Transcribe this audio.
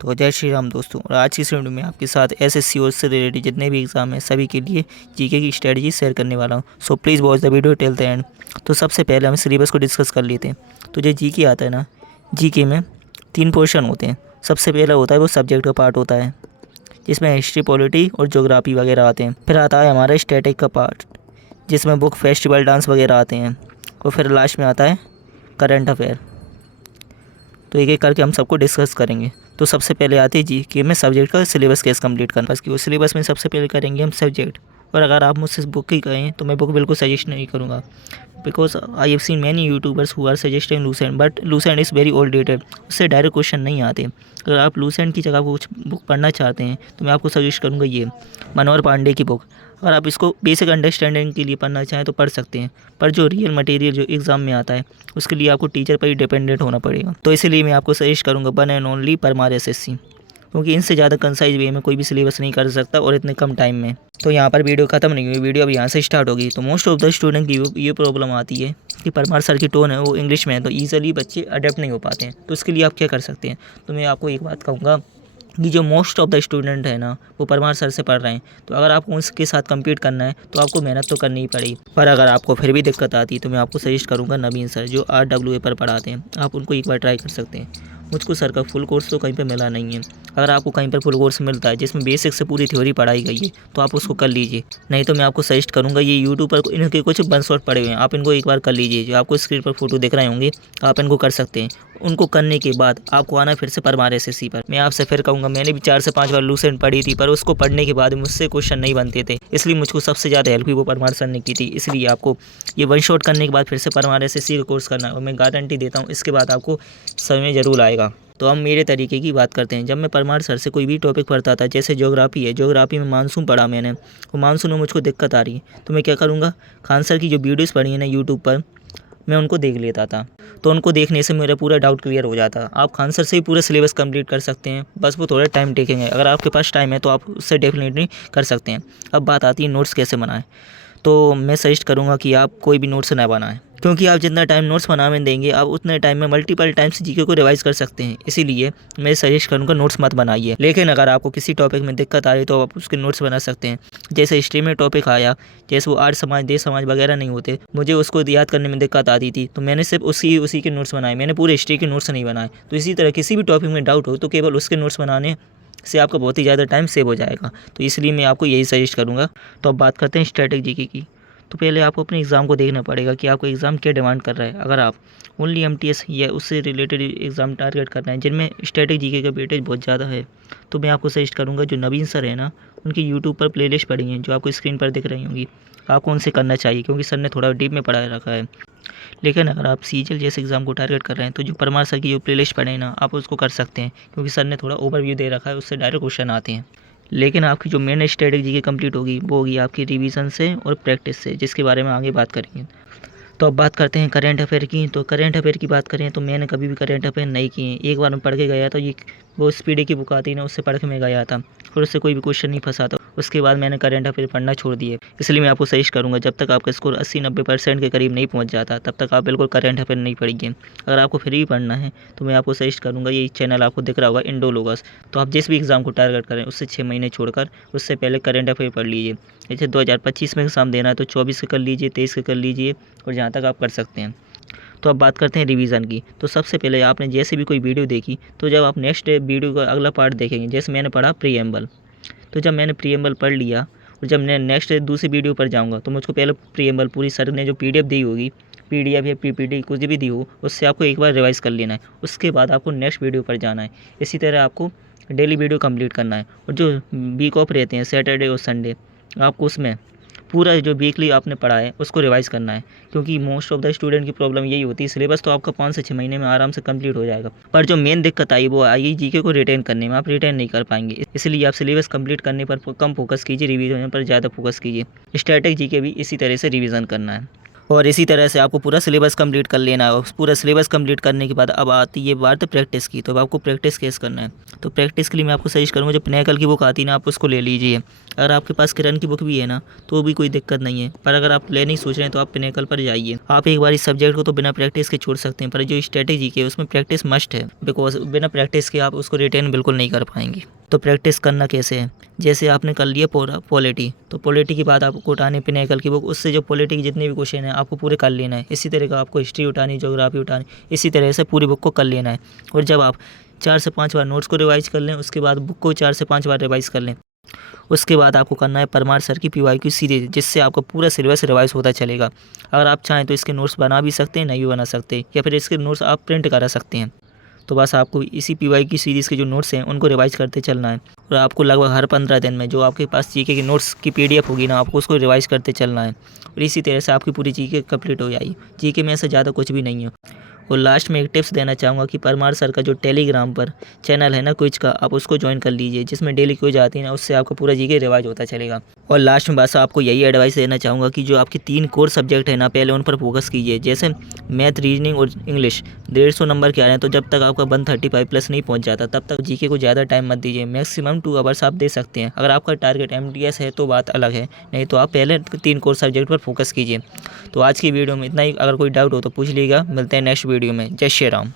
तो जय श्री राम दोस्तों। और आज की इस वीडियो में आपके साथ एसएससी और उससे रिलेटेड जितने भी एग्ज़ाम हैं सभी के लिए जीके की स्ट्रेटजी शेयर करने वाला हूं। So please watch the video till the end. तो सबसे पहले हम सिलेबस को डिस्कस कर लेते हैं। तो जो जीके आता है ना, जीके में 3 पोर्शन होते हैं। सबसे पहला होता है वो सब्जेक्ट का पार्ट होता है, जिसमें हिस्ट्री, पॉलिटी और ज्योग्राफी वगैरह आते हैं। फिर आता है हमारा स्टैटिक का पार्ट, जिसमें बुक, फेस्टिवल, डांस वगैरह आते हैं। और फिर लास्ट में आता है करंट अफेयर। तो एक एक करके हम सबको डिस्कस करेंगे। तो सबसे पहले आती है जीके में सब्जेक्ट का सिलेबस कैसे कंप्लीट करना। बस कि सिलेबस में सबसे पहले करेंगे हम सब्जेक्ट। और अगर आप मुझसे बुक ही कहें तो मैं बुक बिल्कुल सजेस्ट नहीं करूँगा, because I have seen many YouTubers who are suggesting Lucent, but Lucent is very old dated. उससे डायरेक्ट क्वेश्चन नहीं आते। अगर आप लूसेंट की जगह कुछ बुक पढ़ना चाहते हैं तो मैं आपको सजेस्ट करूँगा ये मनोहर पांडे की बुक। अगर आप इसको बेसिक अंडरस्टैंडिंग के लिए पढ़ना चाहें तो पढ़ सकते हैं, पर जो रियल मटेरियल जो एग्ज़ाम में आता है उसके लिए आपको टीचर पर ही डिपेंडेंट होना पड़ेगा। तो इसीलिए मैं आपको सजेस्ट करूँगा one and only Parmar SSC, क्योंकि इनसे ज़्यादा कंसाइज वे में कोई भी सिलेबस नहीं कर सकता और इतने कम टाइम में। तो यहाँ पर वीडियो खत्म नहीं हुई, वीडियो अब यहाँ से स्टार्ट होगी। तो मोस्ट ऑफ द स्टूडेंट की ये प्रॉब्लम आती है कि परमार सर की टोन है वो इंग्लिश में है, तो ईजिली बच्चे अडेप्ट नहीं हो पाते हैं। तो उसके लिए आप क्या कर सकते हैं, तो मैं आपको एक बात कहूँगा कि जो मोस्ट ऑफ द स्टूडेंट है ना वो परमार सर से पढ़ रहे हैं, तो अगर आपको उसके साथ कम्पीट करना है तो आपको मेहनत तो करनी ही पड़ेगी। पर अगर आपको फिर भी दिक्कत आती है तो मैं आपको सजेस्ट करूँगा नवीन सर, जो RWA पर पढ़ाते हैं, आप उनको एक बार ट्राई कर सकते हैं। मुझको सर का फुल कोर्स तो कहीं पे मिला नहीं है। अगर आपको कहीं पर फुल कोर्स मिलता है जिसमें बेसिक से पूरी थ्योरी पढ़ाई गई है तो आप उसको कर लीजिए। नहीं तो मैं आपको सजेस्ट करूँगा ये यूट्यूब पर इनके कुछ वन शॉट पड़े हुए हैं, आप इनको एक बार कर लीजिए। जो आपको स्क्रीन पर फोटो दिख रहे होंगे आप इनको कर सकते हैं। उनको करने के बाद आपको आना फिर से परमार एसएससी पर। मैं आपसे फिर कहूँगा, मैंने भी 4 से 5 बार लूसेंट पढ़ी थी, पर उसको पढ़ने के बाद मुझसे क्वेश्चन नहीं बनते थे, इसलिए मुझको सबसे ज़्यादा हेल्प हुई वो परमार सर ने की थी। इसलिए आपको ये वन शॉट करने के बाद फिर से परमार एसएससी का कोर्स करना है, और मैं गारंटी देता हूँ इसके बाद आपको समय ज़रूर आएगा। तो हम मेरे तरीके की बात करते हैं। जब मैं परमार सर से कोई भी टॉपिक पढ़ता था, जैसे ज्योग्राफी है, ज्योग्राफी में मानसून पढ़ा मैंने, वो मानसून में मुझको दिक्कत आ रही है तो मैं क्या करूँगा, खान सर की जो वीडियोज़ पढ़ी है ना यूट्यूब पर, मैं उनको देख लेता था। तो उनको देखने से मेरा पूरा डाउट क्लियर हो जाता। आप खान सर से ही पूरा सिलेबस कंप्लीट कर सकते हैं, बस वो थोड़ा टाइम टेकिंग है। अगर आपके पास टाइम है तो आप उससे डेफिनेटली कर सकते हैं। अब बात आती है नोट्स कैसे बनाएं। तो मैं सजेस्ट करूँगा कि आप कोई भी नोट्स ना बनाएं, क्योंकि आप जितना टाइम नोट्स बनाने देंगे आप उतने टाइम में मल्टीपल टाइम्स जीके को रिवाइज कर सकते हैं। इसीलिए मैं सजेस्ट करूँगा नोट्स मत बनाइए। लेकिन अगर आपको किसी टॉपिक में दिक्कत आ रही है तो आप उसके नोट्स बना सकते हैं। जैसे हिस्ट्री में टॉपिक आया, जैसे वो आर्य समाज, देश समाज वगैरह नहीं होते, मुझे उसको याद करने में दिक्कत आती थी, तो मैंने सिर्फ उसी के नोट्स बनाए, मैंने पूरे हिस्ट्री के नोट्स नहीं बनाए। तो इसी तरह किसी भी टॉपिक में डाउट हो तो केवल उसके नोट्स बनाने से आपका बहुत ही ज़्यादा टाइम सेव हो जाएगा। तो इसलिए मैं आपको यही सजेस्ट करूँगा। तो अब बात करते हैं स्टैटिक जीके की। तो पहले आपको अपने एग्ज़ाम को देखना पड़ेगा कि आपको एग्ज़ाम क्या डिमांड कर रहा है। अगर आप ओनली एमटीएस या उससे रिलेटेड एग्ज़ाम टारगेट कर रहे हैं जिनमें स्टैटिक जीके का वेटेज बहुत ज़्यादा है, तो मैं आपको सजेस्ट करूँगा जो नवीन सर है ना, उनकी यूट्यूब पर प्लेलिस्ट पड़ी हैं जो आपको स्क्रीन पर दिख रही होंगी, आपको उनसे करना चाहिए, क्योंकि सर ने थोड़ा डीप में पढ़ा रखा है। लेकिन अगर आप सीजीएल जैसे एग्ज़ाम को टारगेट कर रहे हैं तो जो परमार सर की जो प्लेलिस्ट पढ़े हैं ना, आप उसको कर सकते हैं, क्योंकि सर ने थोड़ा ओवरव्यू दे रखा है, उससे डायरेक्ट क्वेश्चन आते हैं। लेकिन आपकी जो मेन स्ट्रेटजी की कंप्लीट होगी वो होगी आपकी रिवीजन से और प्रैक्टिस से, जिसके बारे में आगे बात करेंगे। तो अब बात करते हैं करंट अफेयर की। तो करंट अफेयर की बात करें तो मैंने कभी भी करंट अफेयर नहीं किए। एक बार मैं पढ़ के गया था, ये वो स्पीडी की बुक आती है ना, उससे पढ़ के मैं गया था और उससे कोई भी क्वेश्चन नहीं फंसा था। उसके बाद मैंने करंट अफेयर पढ़ना छोड़ दिए। इसलिए मैं आपको सजेस्ट करूँगा, जब तक आपका स्कोर 80-90% के करीब नहीं पहुँच जाता तब तक आप बिल्कुल करंट अफेयर नहीं पढ़िए। अगर आपको फिर भी पढ़ना है तो मैं आपको सजेस्ट करूँगा, ये चैनल आपको दिख रहा होगा इंडोलॉगस। तो आप जिस भी एग्ज़ाम को टारगेट करें उससे 6 महीने छोड़कर उससे पहले करंट अफेयर पढ़ लीजिए। जैसे 2025 में एग्ज़ाम देना है तो 24 का कर लीजिए, 23 का कर लीजिए, और जहाँ तक आप कर सकते हैं। तो अब बात करते हैं रिवीजन की। तो सबसे पहले आपने जैसे भी कोई वीडियो देखी, तो जब आप नेक्स्ट वीडियो का अगला पार्ट देखेंगे, जैसे मैंने पढ़ा प्रीएम्बल, तो जब मैंने प्रीएम्बल पढ़ लिया और जब मैं नेक्स्ट दूसरी वीडियो पर जाऊंगा तो मुझको पहले प्रीएम्बल पूरी सर ने जो पीडीएफ दी होगी, पीडीएफ या पीपीटी कुछ भी दी हो, उससे आपको एक बार रिवाइज कर लेना है। उसके बाद आपको नेक्स्ट वीडियो पर जाना है। इसी तरह आपको डेली वीडियो कंप्लीट करना है। और जो वीक ऑफ रहते हैं सैटरडे और संडे, आपको उसमें पूरा जो वीकली आपने पढ़ा है उसको रिवाइज़ करना है, क्योंकि मोस्ट ऑफ द स्टूडेंट की प्रॉब्लम यही होती है। सिलेबस तो आपका 5 से 6 महीने में आराम से कंप्लीट हो जाएगा, पर जो मेन दिक्कत आई वो आई जीके को रिटेन करने में। आप रिटेन नहीं कर पाएंगे, इसलिए आप सिलेबस कंप्लीट करने पर कम फोकस कीजिए, रिवीजन पर ज़्यादा फोकस कीजिए। स्टैटिक जीके भी इसी तरह से रिवीजन करना है। और इसी तरह से आपको पूरा सिलेबस कंप्लीट कर लेना है। और पूरा सिलेबस कंप्लीट करने के बाद अब आती है बात प्रैक्टिस की। तो अब आपको प्रैक्टिस कैसे करना है, तो प्रैक्टिस के लिए मैं आपको सजेस्ट करूँगा जो पिनाकल की बुक आती है ना, आप उसको ले लीजिए। अगर आपके पास किरण की बुक भी है ना तो भी कोई दिक्कत नहीं है, पर अगर आप लेने ही सोच रहे हैं तो आप पिनाकल पर जाइए। आप एक बार इस सब्जेक्ट को तो बिना प्रैक्टिस के छोड़ सकते हैं, पर जो स्ट्रेटेजी के उसमें प्रैक्टिस मस्ट है, बिकॉज बिना प्रैक्टिस के आप उसको रिटेन बिल्कुल नहीं कर पाएंगे। तो प्रैक्टिस करना कैसे है, जैसे आपने कर लिया पॉलिटी, तो पॉलिटी के बाद आपको उठाने पिनाकल की बुक, उससे जो पॉलिटी के जितने भी क्वेश्चन हैं आपको पूरे कर लेना है। इसी तरह का आपको हिस्ट्री उठानी, ज्योग्राफी उठानी, इसी तरह से पूरी बुक को कर लेना है। और जब आप 4 से 5 बार नोट्स को रिवाइज कर लें, उसके बाद बुक को 4 से 5 बार रिवाइज कर लें, उसके बाद आपको करना है परमार सर की PYQ सीरीज, जिससे आपका पूरा सिलेबस रिवाइज होता चलेगा। अगर आप चाहें तो इसके नोट्स बना भी सकते हैं, नहीं भी बना सकते, या फिर इसके नोट्स आप प्रिंट करा सकते हैं। तो बस आपको इसी PYQ सीरीज़ के जो नोट्स हैं उनको रिवाइज करते चलना है। और आपको लगभग हर 15 दिन में जो आपके पास GK के नोट्स की PDF होगी ना, आपको उसको रिवाइज करते चलना है। और इसी तरह से आपकी पूरी GK कंप्लीट हो जाएगी। GK में ऐसा ज़्यादा कुछ भी नहीं है। और लास्ट में एक टिप्स देना चाहूँगा कि परमार सर का जो टेलीग्राम पर चैनल है ना क्विज का, आप उसको ज्वाइन कर लीजिए, जिसमें डेली क्विज आती है ना, उससे आपका पूरा GK रिवाइज होता चलेगा। और लास्ट में बस आपको यही एडवाइस देना चाहूँगा कि जो आपके 3 कोर सब्जेक्ट है ना, पहले उन पर फोकस कीजिए। जैसे मैथ, रीजनिंग और इंग्लिश 150 नंबर के आ रहे हैं, तो जब तक आपका 135 प्लस नहीं पहुँच जाता तब तक GK को ज़्यादा टाइम मत दीजिए। मैक्सिमम 2 आवर्स आप दे सकते हैं। अगर आपका टारगेट MTS है तो बात अलग है, नहीं तो आप पहले 3 कोर सब्जेक्ट पर फोकस कीजिए। तो आज की वीडियो में इतना ही। अगर कोई डाउट हो तो पूछ लीजिएगा। मिलते हैं नेक्स्ट वीडियो में। जय श्री राम।